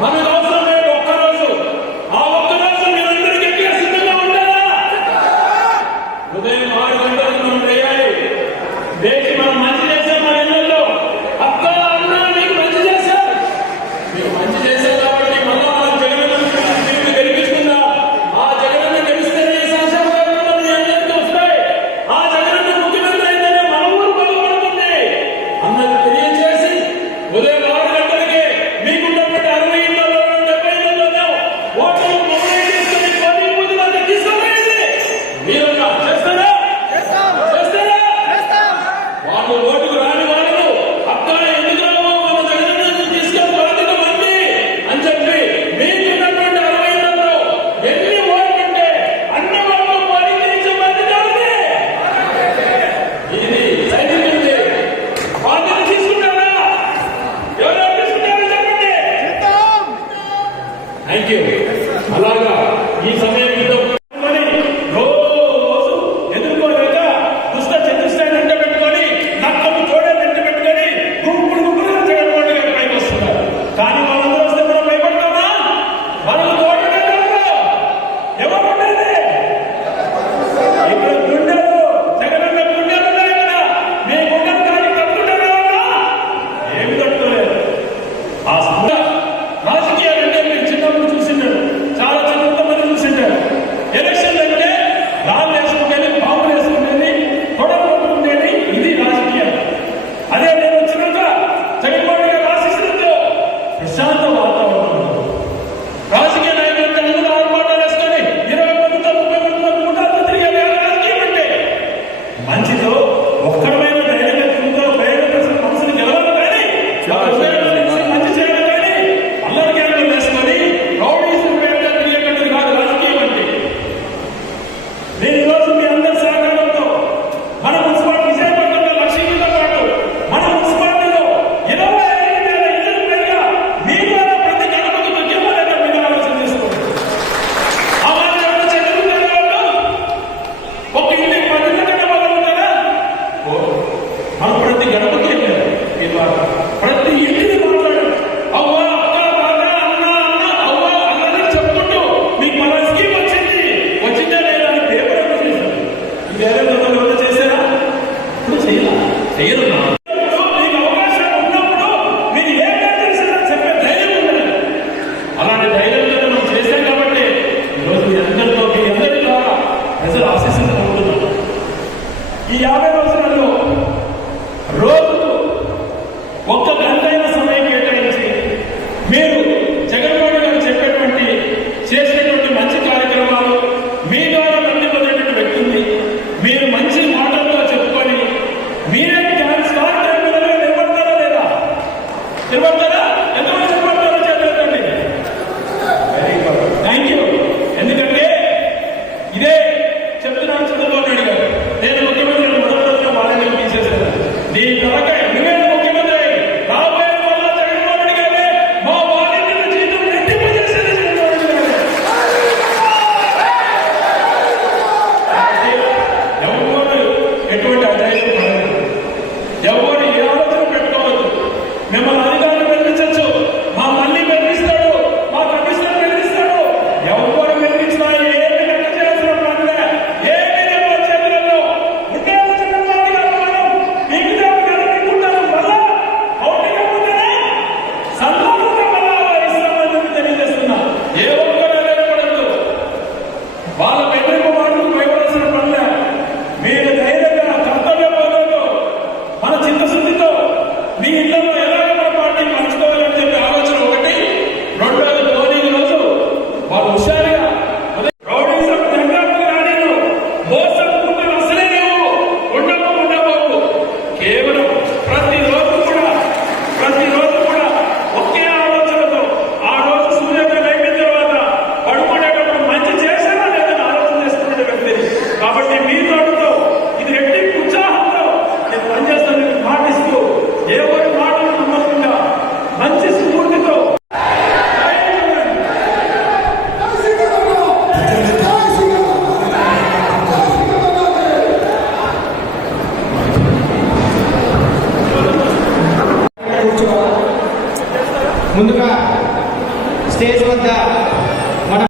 丸の యాభై సంవత్సరాల్లో రోజు Yep. on